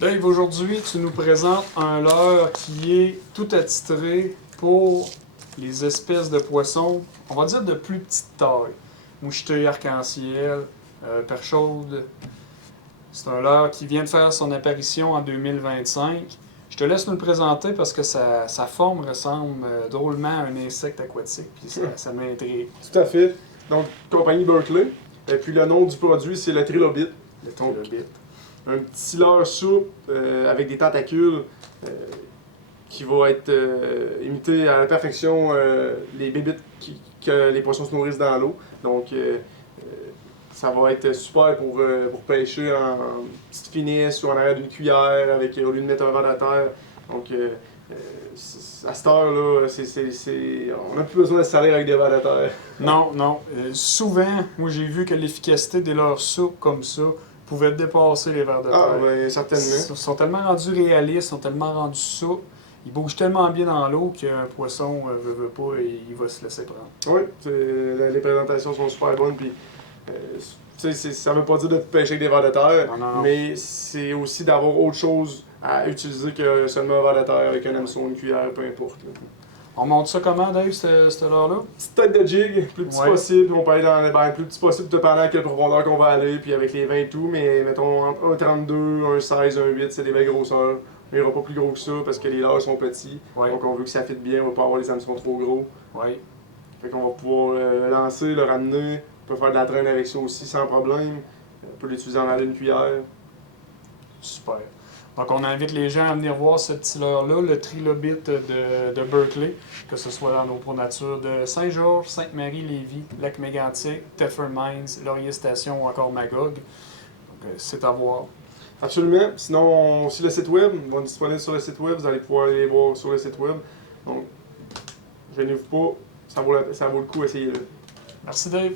Dave, aujourd'hui, tu nous présentes un leurre qui est tout attitré pour les espèces de poissons, on va dire de plus petite taille. Moucheté, arc-en-ciel, perche chaude. C'est un leurre qui vient de faire son apparition en 2025. Je te laisse nous le présenter parce que sa forme ressemble drôlement à un insecte aquatique, puis ça m'intrigue. Tout à fait. Donc, compagnie Berkeley. Et puis le nom du produit, c'est le trilobite. Le trilobite. Un petit leurre souple avec des tentacules qui va être imité à la perfection les bébites que les poissons se nourrissent dans l'eau. Donc, ça va être super pour pêcher en petite finesse ou en arrière d'une cuillère avec, au lieu de mettre un verre à terre. Donc, à cette heure-là, on n'a plus besoin de se salir avec des verres à terre. Non, non. Souvent, moi j'ai vu que l'efficacité des leurres souples comme ça pouvait dépasser les vers de terre. Ah, oui, certainement. Ils sont tellement rendus réalistes, sont tellement rendus souples, ils bougent tellement bien dans l'eau qu'un poisson veut pas et il va se laisser prendre. Oui, les présentations sont super bonnes. Puis, ça veut pas dire de pêcher avec des vers de terre, Non. mais c'est aussi d'avoir autre chose à utiliser que seulement un verre de terre avec un hameçon, une cuillère, peu importe. Là. On monte ça comment, Dave, cette leurre-là? Petite tête de jig, plus petit possible. On peut aller dans le plus petit possible, dépendant à quelle profondeur qu'on va aller, puis avec les 20 et tout. Mais mettons entre 1,32, 1,16, 1,8, c'est des belles grosseurs. Il n'y aura pas plus gros que ça parce que les leurres sont petits. Donc on veut que ça fitte bien, on va pas avoir les hameçons trop gros. Fait qu'on va pouvoir le lancer, le ramener. On peut faire de la traîne avec ça aussi sans problème. On peut l'utiliser en aller une cuillère. Super. Donc, on invite les gens à venir voir ce petit leurre-là, le trilobite de Berkeley, que ce soit dans nos ProNature de Saint-Georges, Sainte-Marie, Lévis, Lac-Mégantic, Teffer Mines, Laurier Station ou encore Magog. Donc, c'est à voir. Absolument. Sinon, aussi le site web, ils vont être disponibles sur le site web. Vous allez pouvoir aller les voir sur le site web. Donc, gênez-vous pas, ça vaut le coup, essayez-le. Merci, Dave.